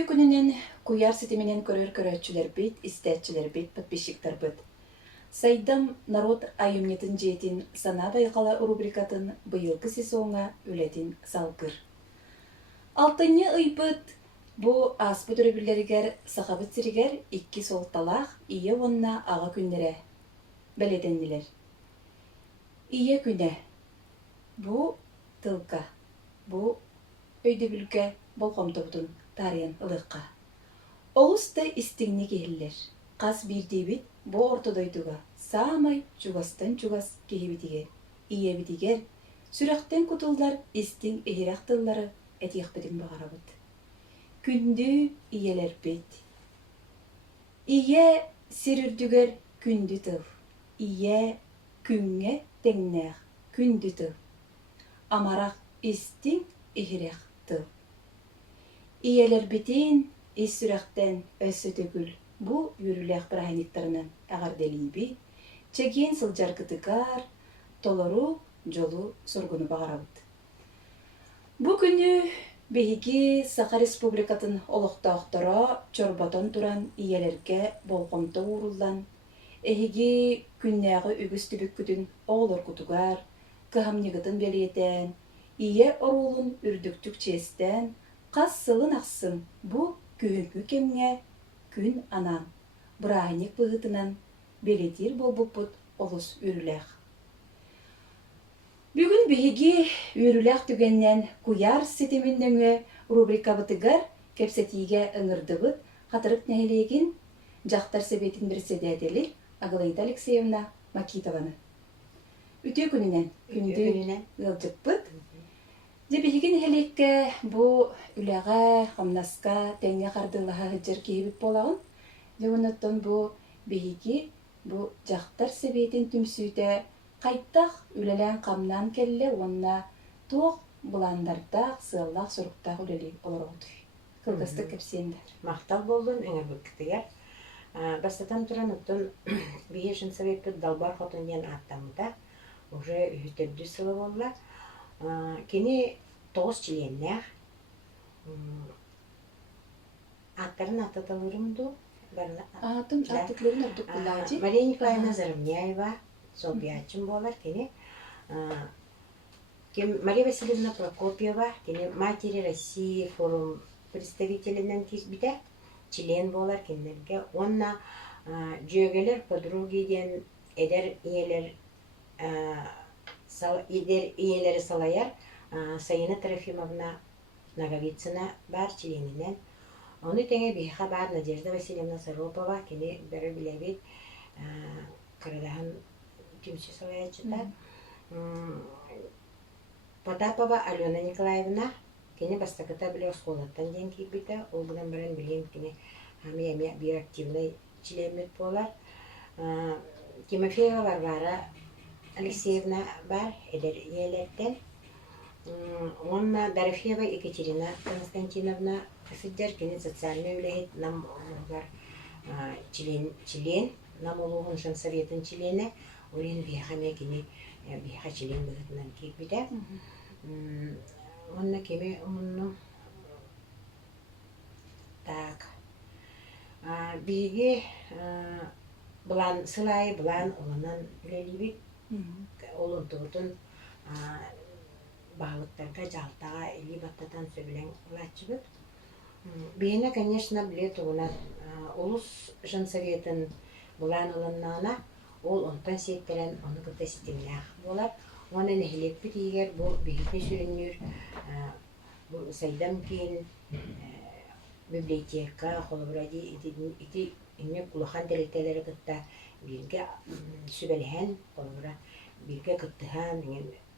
Үтүү күнүнен куяр ситименен көрөр-көрөчүлер бит, истәчүлер бит, подписчиктар бит. Сайдам народ айымнетін жетин сана байқала рубрикатын быйылғы сезонға үлетін салгыр. Алтыны ыйпыт бу аспы төрөбүллеригер сахабыт сиригер икки солталах ие онна ага күннере беледеннилер. Ие күнне бу тылка, бу өйдөбүлгө болкомтобутун тарыян ылыкка. Олуста истигни кехиллер. Кас бирдебит бу ортодойдуга самай чугастан чугас кехибитигер, ие битигер, сүрактен кутулдар истин эхирактыллары этиякпедин багарабыт. Күндү иелер бит. Ие сирүрдүгер күндү тыл. Ие күнгө теңнех күндү тыл. Амарак истин эхирек тыл. Иелер битин ис сүрактен өссө төгүл. Бу юрүлэх браханиктарынан агарделиби, чеген сылжар кытыгар, толору жолу соргуну багарабыт. Бу күнү беги Саха Республикатын олохтоохторо чорботон туран иелерге болкомто ууруллан, эхиги күннäгы үгүс түбүккүтүн оолор кутугар, кыхамньыгытын белиетен, ие орулун үрдүктүк честен, кас сылын аксын бу күнгү кемге күн анан, браханик быгытынан белетир болбуппут олус үрүлэх. Бүгүн биһиги үрүлэх түгеннен куяр ситиминдеңе рубрикабытыгар кепсетиге ыңырдыбыт хатырык нехилегин жактар себетин берседетели Агалайда Алексеевна Макитованы. Үтүү күнүнен күндү ылжыппыт. Дебихигин хелекке бу үлэҕэ, хамнаска, теңге хардылаха хыджар киһибит болагын. Дегеннеттен бу биһиги бу жактар себетин түмсүүтэ кайттах үлэлэн камнан келле онна туох буландардах, сыаллах, суруктах үлели олоротуй. Кылгыстык кепсиендер. Мактал болдун эңе бүктигер. Бастатан туран оттон биешин совет далбар хотунен аттамда уже үтөдү сылы болла. Кени 9 чиленнях. Аттарын аттаталырымду. Аттыкларын ордук булажи. Мария Николаевна Заровняева, Солбиячим болар, кени. Мария Васильевна Прокопьева, кени Матери России форум представителинен тизбите, член болар кеннерге. Онна жөгелер подругиден эдер иелери салаяр Саина Трофимовна Наговицына бар членинен. Оны теңе биха бар Надежда Васильевна Саропова, кені бәрі білебет кырадахан түмсі салаячыда. Потапова Алена Николаевна, кені бастакыта біле осколаттан ден кейбіті, ол бұдан баран білем кені хами бір активный членмет болар. Тимофеева Варвара Алексеевна бар, эдер иелерден. Онна Дорофеева Екатерина Константиновна сыджар кені социальный үлехет нам олугар член, нам олуғын шын советін члене, олен бияхаме кені бияха член бұғытынан кейбіде. Онна кеме ұмынну. Так. Биге бұлан сылай, бұлан олынан үлелебек. Олын тұғытын бағыттарға жалтаға или баттатан сөбілен ұлатчыбыт. Бейіне, конечно, біле тұғынан Улус жын советін бұлан ұлыннағына ол онтан сеттерен оны күтті сетімләқ болар. Оны нәхілек біт егер бұл бейітіне сүрінер, бұл сайдам кейін библиотека, қолыбыради ити инне кулахан дәрелтелері күтті бірге сүбәліген, қолыбыра бірге күттіған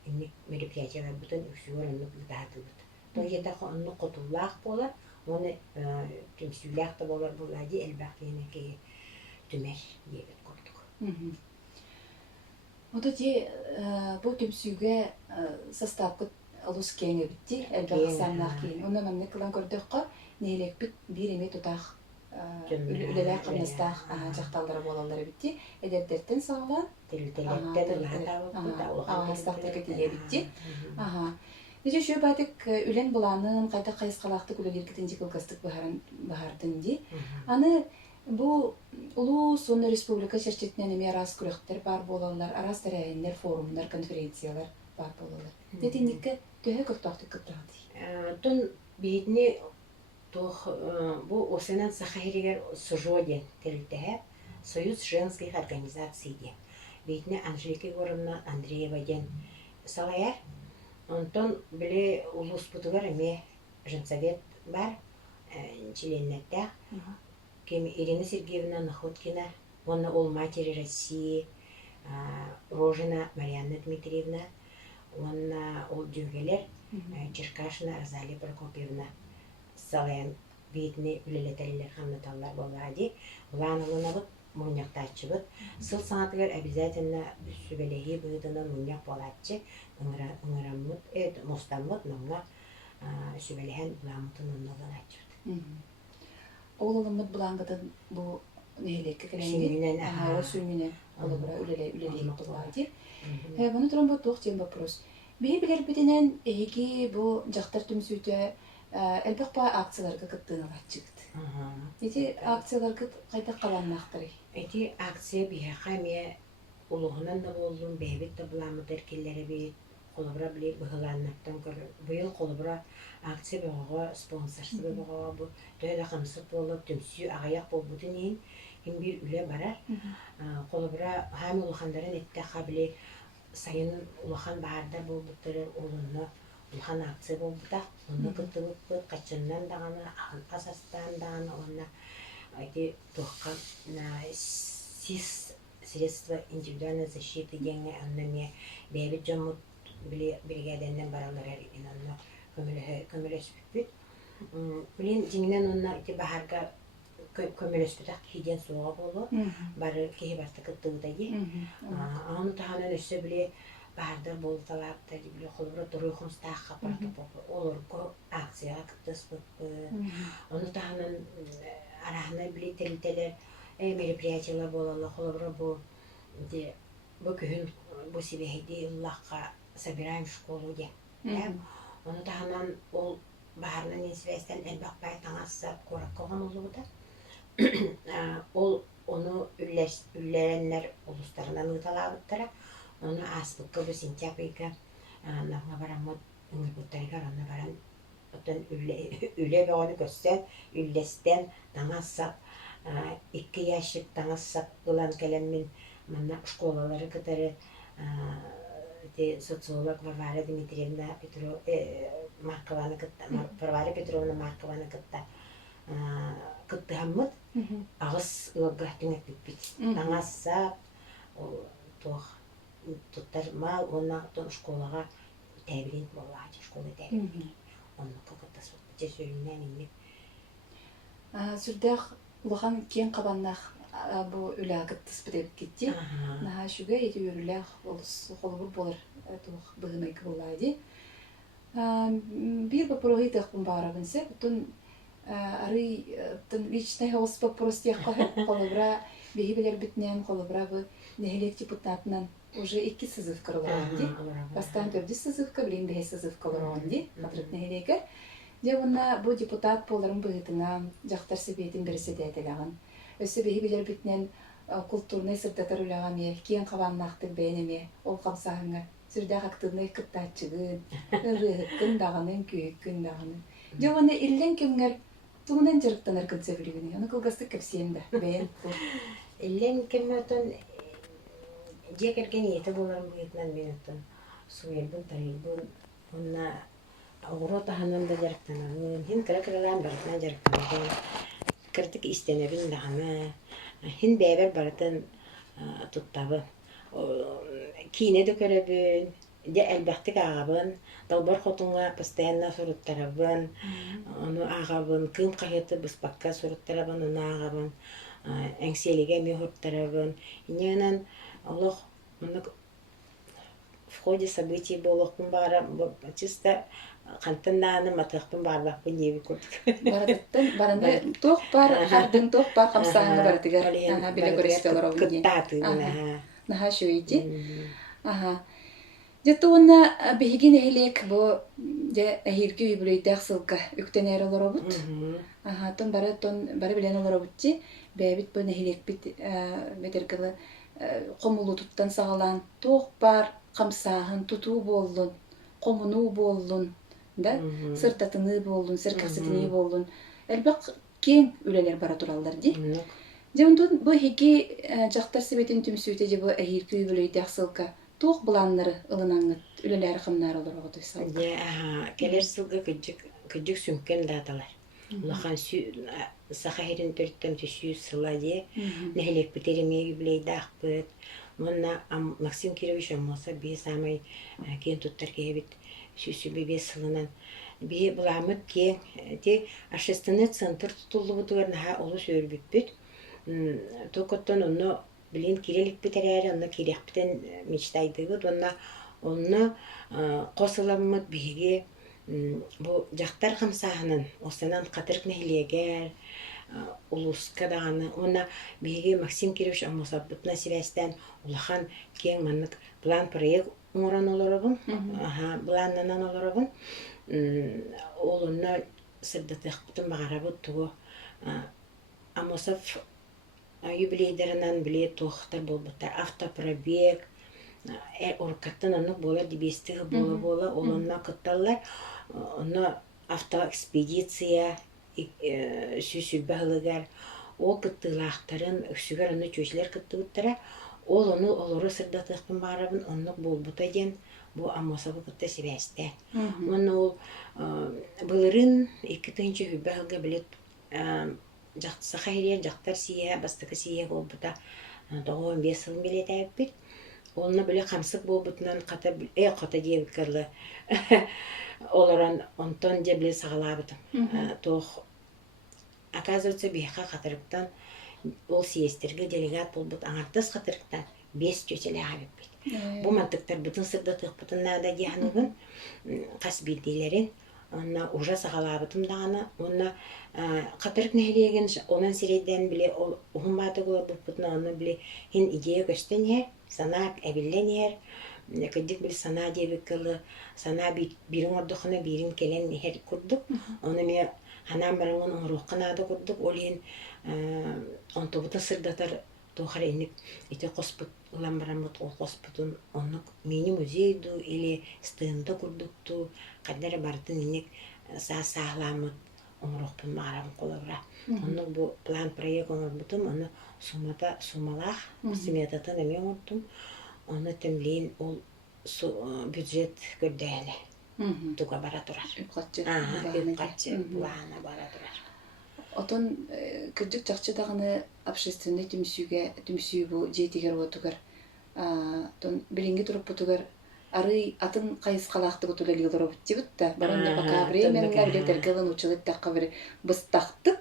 инне мероприятиялар бұтын үксуғыр онны күтті бұт. Той жетақы онны құтыллақ болар, оны түмсүләқ та болар бұлади әлбәқ кейіне кей түмер ебет көрдік. Ода де бұл түмсүге составқы олус кейіне бітті, әлбәқ саннақ кейін. Оны мәміне қылан көрдіққа нелек біт бір еме тұтақ үлелер қымыстақ жақталдары болалары бітті. Әдердерден сағылан Тилтелеттен ағастақтырғы тие бітті. Ece şu batık ülen bulanın kayta kayıskalıqtık üleler gitince kılkastık bahardın di. Anı bu ulu sonu Respublika şirketlerine aras kürekler bar bolalar, aras tereyinler, forumlar, konferensiyalar bar bolalar. Dediğindeki töhe köktaktık kıptadı. Тон биитни тох бу осенан сахайригер сожоден телтеhe Союз женских организаций де. Биитни Анжелика Егоровна Андреева ден салаяр. Онтон биле улуспутугар эме женсовет бар членнерде. Кем Ирина Сергеевна Находкина, вона ол матери России, Рожина Марьяна Дмитриевна, вона ол дюгелер Черкашина Розалия Прокопьевна салаян биитни үлелетелилер хамнаталлар боллади. Улан улунабыт муньяктачыбыт. Сыл саңатыгар обязательно сүбелеги быдына муньяк болатчы. Ыңыраммыт, мустаммыт, нымга сүбелеген буламытын онна болатчыбыт. Oğlumut bulangıdan bu nehilekke kelengi. Sümünen, O sümünen. Ola bura üleleyip buladi. Bunu durum bu toğ вопрос. Бей билер битенен эги bu жактар түмсүтө элбек ба акцияларга кыттыны чыкты. Эти акцияларга кайта каланмактыр. Эти акция бия хаме улугунан да болдум, бебит да буламы деркеллери би колобра биле быгыланнаттан көр. Быйыл колобра акция бого спонсорсы бого бу төйдө камсып болуп түмсү агаяк болбутун ин ким бир үле барар. Колобра хаме улухандарын этте хабиле сайын улахан баарда болбуттар улунна улахан акция болбута. Онна кыттыбыт качыннан дагана асастан дагана онна эти тухка на СИС средства индивидуальной защиты деньги онна бебит жомут биле бригаденен баралар инанна көмөлөспүт. Билин жиңнен онна эти баһарга көмөлөспүтак хиден сууга болу. Бары кеһи барта кыттыбытаги. Аны таханан өссө биле баһарда болталаптар биле холбура турухумстаакка бартып олорго акцияга кыттыспыт. Аны таханан арахна биле телтелер мероприятиялар болалы холбура бу де бу күн бу сибеһиди Аллахка собираем школу де. Аны таханан ол баарынан инспектен элбакпай таңассап кораккаган олубута. Ол onu üllerenler uluslarından ıtalabıttara. Onu aspıkkı bu sintiyapıyka nağla baramot ıngırbuttarigar ona baran otan ülle ve onu göster üllesten tağassap 2 yaşlık tağassap ılan kelemmin manna şkolaları kıtarı социолог Варвара Дмитриевна Маркована кытта Варвара Петровна Маркована кытта кыттыхаммыт агыс ылга түңеп бит. Таңасса тох туттар мал онна тон школага тәбирин боллачы школа тәбирин. Онны кыттас жесөйүнөн инне. Сүрдөх улахан кен кабаннах bu ülakıt tıspıdep gitti. Naha şüge eti yürülək olubur bolur bığımayk olaydı. Bir попороги тахпын бара бинсе, бутун ары личный вопрос тех колобра беги белер битнен колобра бу нехилек депутатынан уже 2 сызыв кырыланды. Бастан 4 сызывка, билин 5 сызывка кырыланды. Атрык нехилекер. Же бунна бу депутат боларын быгытына жактар себетин берсе деделаган. Өсі бейі білер бітінен культурный сырдатар үліғаме, кен қабаннақтың бәйнеме, ол қамсағыңа сүрдәқ ақтығыны қыттатчығын, ұрығыққын дағының, күйіккін дағының. Жоғаны иллен кемгер туғынан жырықтанар күнсе білігіне, оны қылғасты көпсейін да, бәйін бұл. Иллен кемметін жекерген еті боларын бұғытынан мен өттін суелбін, тарелбін, онына оғыру тағынан да жырықтанарын, хин кірі-кірілен барытынан жырықтанарын. Кырдык истенебин даганы хин бәбер барытын туттабы кине де көрөбүн де элбактык агабын далбар хотунга постоянно суруттарабын ону агабын кым кайыты быспакка суруттарабын ону агабын эңселиге мехуттарабын иненен Аллах в ходе событий болохпун бара чисто Кантындааны матыхпын барлаппын неби көрдүк. Барында тоқ бар, хардың тоқ бар қамсағыңы бар дегер. Біле көрестелер оғын. Кыттаты. Наха шөйді. Жетті онна бігін әйлек бұ де әйіргі үйбілейдәқ сылға үктен әрі олар обыт. Тон бары білен олар обытчи. Бәбіт бұны әйлек біт бәдергілі қомылу тұттан сағалан тоқ бар қамсағын тұту болдың, қомыну болдың, сыртатыны болдың, сырқасытыны болдың. Әлбәқ кен үлелер бара тұралдар де. Жауынтон бұ хеге жақтар себетін түмсүйте же бұ әйіргі үйбілейдәқ сылға туох буланнары ылынаңыт үлеләр хымнар олар огытыйса. Келер сылга кыджык сүмкен даталар. Улахан сахахирин төрттен түсүү сыла де. Нехелек битеремеги билейдах быт. Монна Максим Кирович аммаса бие самай кен туттар кебит сүсү бебе сылынан. Бие буламыт кен те общественный центр тутулу бутугар олу сөөрбүппүт. Токоттон онно билин кирелик битерәре, онна кирекпитен мечтайдыгыт, онна қосыламыт биге бу жақтар қамсағынын, осынан қатырық нәхилегер, улуска дағаны, онна биге Максим Кирович амасабытна себәстен улахан кен маннык план проект оңыран оларыбын, планынан оларыбын, олынна сырдатықпытын бағарабыт туғы амасав юбилейдеринен биле тоқтар болбуттар. Автопробег, оркаттан анық болар, дебестігі бола, олонна кытталар, оны автоэкспедиция, сүсүбәғылығар, ол кыттылақтарын, өксігер оны чөшілер кыттығыттара, ол оны олары сырдатықпын барабын, онық болбута ден, бұл амасабы кытта себәсті. Оны ол бұлырын, 2-тінші хүбәғылға білет жақтысы қайрер, жақтар сия, бастықы сия болбыта 9-5 сылын белет әйіппет. Олына біле қамсық болбытынан қата дейбі кірлі. Оларан онтон де біле сағалабытым. Оказывается, бейқа қатырыптан ол сиестерге делегат болбыт. Аңартыз қатырыптан 5 чөселі әйіппет. Бұл мантықтар бұтын сырда тұқпытын нада дейханығын қас білдейлерін. Онна уже сағалабытым дағаны, онна қатырық нәйлеген, онын сирейден біле, оғын баты қолы бұппытына, оны біле, хин идея көстен ер, сана әбілден ер, көддік біле сана дебі кылы, сана бірін ордықына бірін келен ер күрдік, оны ме ханам барыңын оңырыққын ады күрдік, ол ең онтобыты сырдатар тоқар енік, ете қоспыт, ұлан барамыт ол қоспытын, онық мені музейду, или стыынды күрдікту, қаддары бартын енік сағаламыт, оңырықпын мағарабын қолабыра. Оны бұл план проект оңырбытым, оны сумалақ, сметатын әме оңырдым, оны тімлейін ол бюджет көрдәйіні туға бара тұрар. Үпқатшы бұлағына бара тұрар. Отон күрдік жақчыдағыны общественный түмсүй бұл жетігер отугар. Білінгі тұрып бұтугар ары атын қайыз қалақты бұтулелі олар обытте бұтта. Барында бақа временна білетер ғылын ұчылы таққа бірі бұстақтық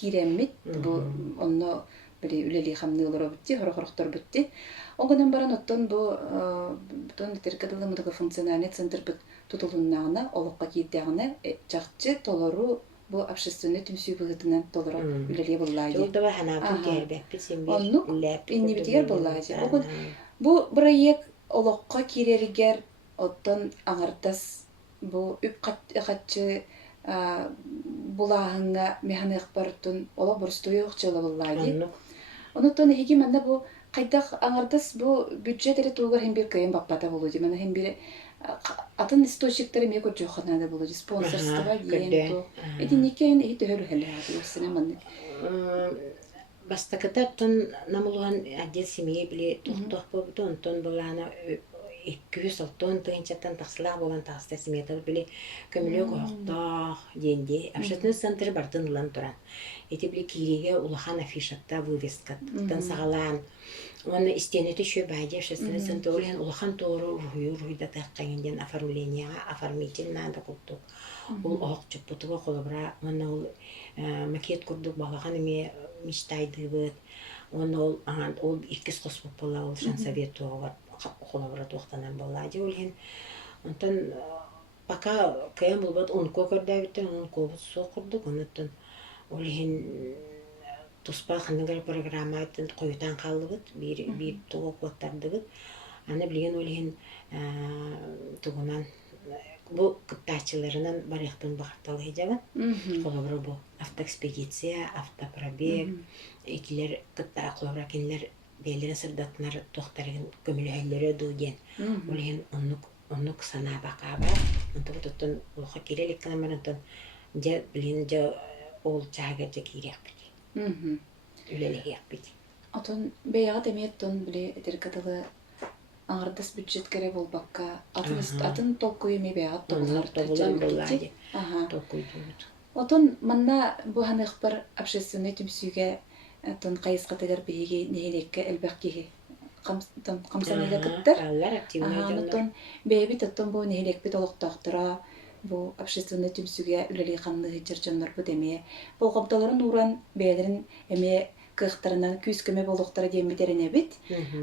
керемет бұл онны бірі үлелі қамны олар обытте, хорохорықтар бұтте. Оңғынан баран оттон бұл теркадылы мұдығы функциональный центр бұт тұтылыннағына, олыққа кейддағына жақчы толару bu общественный түмсүй бұғытынан толыра үлеле боллайды. Жолдава ханабын кәрбәппі сенбе. Оннук инни бітігер боллайды. Бұл проект олыққа керергер оттон аңыртас бұл үп қатчы бұлағыңа механик бартын ола бұрстой оқчылы боллайды. Оныттон еге мәнді бұл қайдақ аңыртас бұл бюджет әрі туғыр хем бір көйін бақпата болуды. Мәні хем бір атын источниктері ме көрчі оқынады болуды. Спонсорстыға ен то. Эти некейін ехті өрі әлі ады. Өсіне мәнді. Бастақыта тон намылған әдел семейе біле тұқтық болуды. Онтон болағына 200 тығынчаттан тақсылақ болған тағыста семейетір біле көмілі қоқтақ денде. Общественный центр бартын ұлан тұран. Эти біле кейреге улахан афишатта вывескаттан сағалан. Оны истенеті шөй бәйде общественный центр олен улахан тоғыру рухуйда таққайынден оформленияға, оформительна да құлттық. Ол оқ жүп бұтыға қолыбыра. Оны ол макет күрдік бағаған еме мечтайды бұд. Оны ол иккіз қоспық бола ол жансовет тоғы қолабыра тоқтанан болады олен. Онтан пока кәйін бұл бұд онко көрдәвіттен, онко бұд соқ күрдік. Онтан олен туспа қанығар программа айттын қойытан қалды бұд, бір туғы қуаттарды бұд. Аны билген олин тугунан бу кыттачыларынан барыктан бахтал хижабын. Колобро бу автоэкспедиция, автопробег, икилер кытта колобра кинлер белерин сырдатнар тохтарын көмүлөһөллөрө дууден. Олин оннук сана бакаба. Онтон улха кирелик канамарантон же билин же ол чага же кирек бит. Үлелек бит. Отон беяга деметтон биле этер аңардас бюджет кере болбакка атын толку эме беяга Толлар боллади. Ага. Толкуйдут. Отон манна бу ханых бар общественный түмсүгө тон кайыска тегер биги нелекке элбекки камсаныга кыттыр. Аллар активный. Тон беби тоттон бу нелек бит олоктоктура бу общественный түмсүгө үлели ханны жыржоннор бу деме. Бу комтолорун уран бейлерин эме кыхтарынан күскөмө болуктара демидерене бит.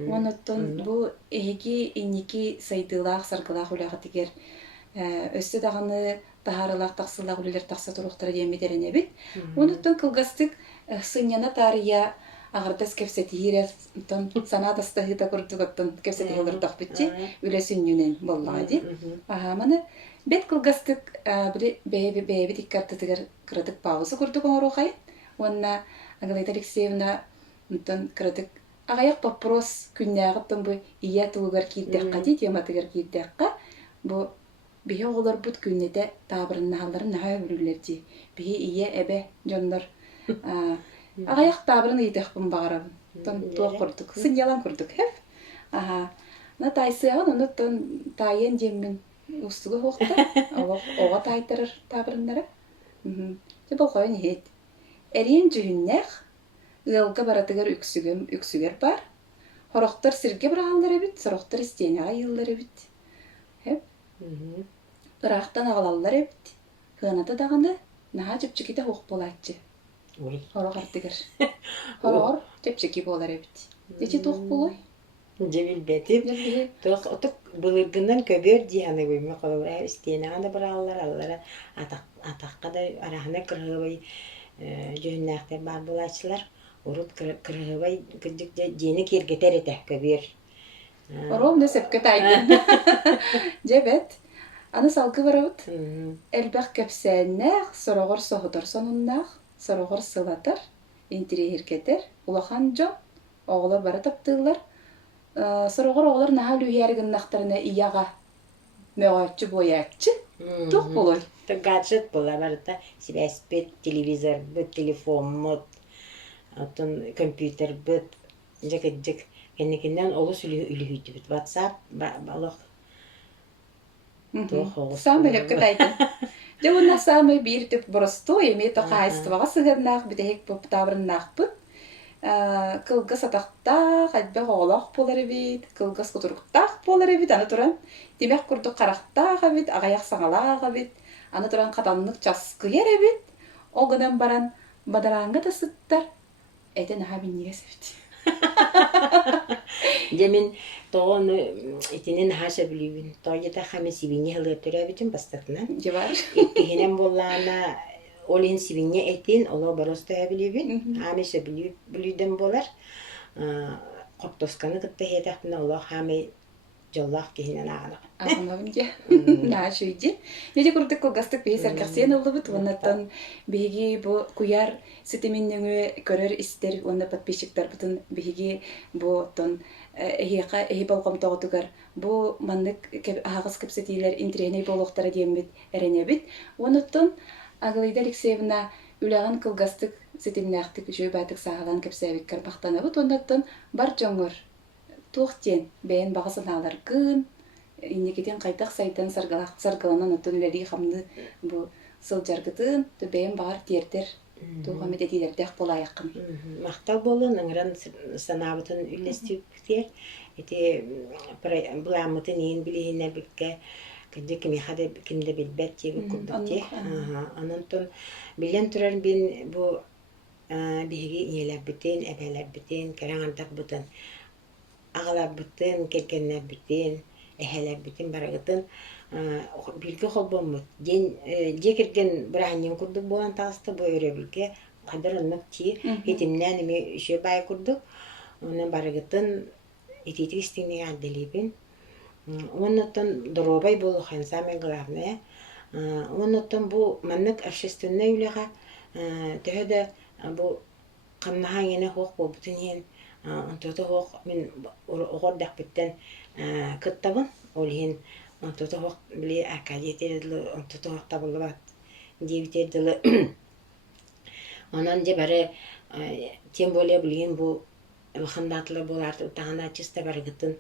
Онуттон бу эги инники сайдылах саргылах улага тигер өссө даганы тахарылах таксылах улелер такса туруктара демидерене бит. Онуттон кылгастык сыньяна тария агардас кепсетире тон санадасты хыта курдуготтон кепсети хылдырдак битти үлесүннүнен боллади. Мана бет кылгастык беби диккаттыгер кырдык пауза курдук оңорухай. Онна Агалита Алексеевна тон кырдык агаяк вопрос күннягыттын бу ия туугар кийдекка ди тематыгер кийдекка бу бие оголор бут күннете табырыннааларын наха өрүлерди. Бие ия эбе жоннор агаяк табырын ыйдекпин багарабын. Тон туа курдук, сыньялан курдук хеп. На тайсыган ону тон тайен жеммин устуга хокта. Ога тайтырыр табырындары. Те болхойн хет. Эрин жүһүннэх ылга баратыгар үксүгер бар. Хороктор сирге бараллар бит, сороктор истенега йыллар бит. Хеп. Ырахтан агалаллар бит. Хыната даганы наха жепчиките хок болачы. Хорог артыгар. Хорор жепчики болар бит. Дечи тох болой. Жемил бети. Тох отук былыргындан көбөр дияны бүймө колобра истенега да бараллар аллара атакка да арахана кыргыбай жөннәктер бар булачылар. Урут кыргыбай кырдык жени кергетер эте көбөр. Ором несепке тайды. Жебет. Аны салгы барабыт. Элбек кепсәннәх, сорогор соһотор сонуннах, сорогор сылатыр, интерьеркетер, улахан жон, оғылар бара таптылар. Сорогор оғылар наха лүйәргіннақтарына ияға мөғатчы боятчы. Тух болой. Гаджет була барыта, сибәспет, телевизор, бит, телефон, мот, компьютер, бит, жек, кеннекеннен олус үлүхүйті бит. WhatsApp, балок. Самый лепке тайтын. Жауына самый бир түп бұрысты, еме тоқа айстываға сығырнақ, бітек бұп табырыннақ бұп. Кылгас атақтақ, әлбәқ оғылақ болары бит, кылгас құтырықтақ болары бит, аны тұран. Демек күрді қарақтақ бит, ағаяқ саңалақ бит, аны тұран қатанлық жасқы ері бит. Оғыдан баран бадараңғы да сыттар. Әден аға мен неге сәбіт. Демин тоғын итинен хаша білуін. Тоғыда қамы сибине ғылы түрі бітін бастатынан. Жевар. Иккігенен боллағына олин сибине этин, олы баростая білуін. Хамеша білуіден болар. Қоптосканы күтті хетақтына олы хамы жоллақ кейінен ағылық. Ағынабынге. Нашы үйде. Неде күрдік қылғастық бейі сәркәқсен ұлы бұд. Оннаттан бейге бұ куяр сетеменніңі көрер істер, онна подписчиктар бұтын бейге бұ тон эхи балғам тоғытығар. Бұ мандық ағыз кіпсетейлер интереней болуқтары деймбет, әрене бит. Оннаттан Агалида Алексеевна үләғын қылғастық сетеменнақтық жөй бәтік сағалан кіпсәбік карпақтаны бұд. Оннаттан бар жоңыр туқтен бәйін бағасын алар күн, инекеден қайтақ сайтан саргаланан отын үләлі қамны бұ сыл жарғытын, бәйін бағар тертер туға медетилердек болайықын. Мақтал болын, ыңыран санабытын үлестіп күтер. Бұламытын ең білейіне бікке күнде кімеқады кімді білбәт тегі күрдікте. Анантын білен тұрар бен бұ бейге иелер бітен, әбәлер бітен, кәраңардақ бұтын. Ағалар бұттын, керкенлер бүттен, әхәлер бүттен барағыттын білгі қол болмыд. Де керген бірағынен күрдік болан тағысты бұл өрі білге қадар ұнық тие. Етімнен үме үші бай күрдік. Оның барағыттын ититик истиңнеге адделибин. Оннотон доробай болу хан самое главное. Оннотон бу маннык общественный үлега төһөдө бу камнаха ене хох болбутун ен онтото хох мен огордак биттен кыттабын олин онтото хох били акадиетер онтото хох табылбат дебитер дылы онан же баре тем более билген бу хандатлы болар тагына чиста баргытын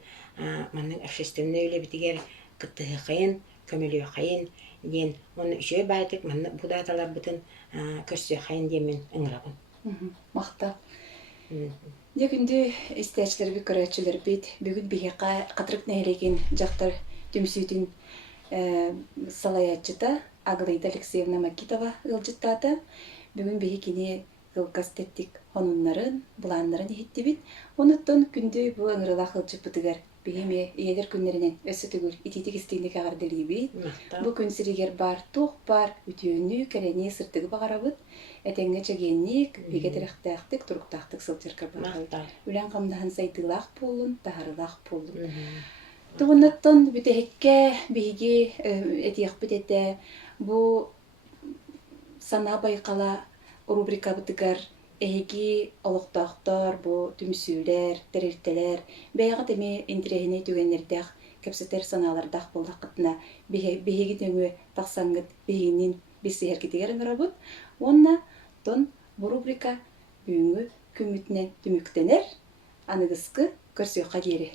манның общественный үле битигер кыттыгы кайын көмөлү кайын ден оны үшө байтык манны будаталар бутын көрсө кайын демен ыңырабын. Мақта. Дегенде истәчләр бик көрәчләр бит бүген бигә катырык нәһелеген жактар төмсүтүн салаячыта Аглайда Алексеевна Макитова ылжыттаты. Бүгін беге кене ылкастеттик онуннарын, буланнарын ехетті бит. Оныттан күнді бұл ыңырылақ ылжып бұтыгар. Бегеме иедер күнлерінен өсі түгіл итетік істейіндік ағардылы бит. Бұл күн сірігер бар, тоқ бар, үтіөнні, кәрәне сыртығы бағара бұд. Әтеңне чәгеннік, беге тіріқтақтық, тұрықтақтық сылтырқар бағар. Үлән қамдахан сайтылақ болын, тағарылақ болын. Туғынаттан бүтәхекке беге әтияқ бүтәті бұл сана байқала рубрика бұтығар әйгі олықтақтар, бұл түмсүйлер, тәрелтелер, бәйіға деме интерегіне түгенердәқ, кәпсетер саналардақ болдақ қытына бейгі төңі тақсаңғыт бейгінен бесі әркетігер ұңыра бұд. Онна тон бұл рубрика бүйіңі күмітінен түміктенер, анығысқы көрсеуқа кері.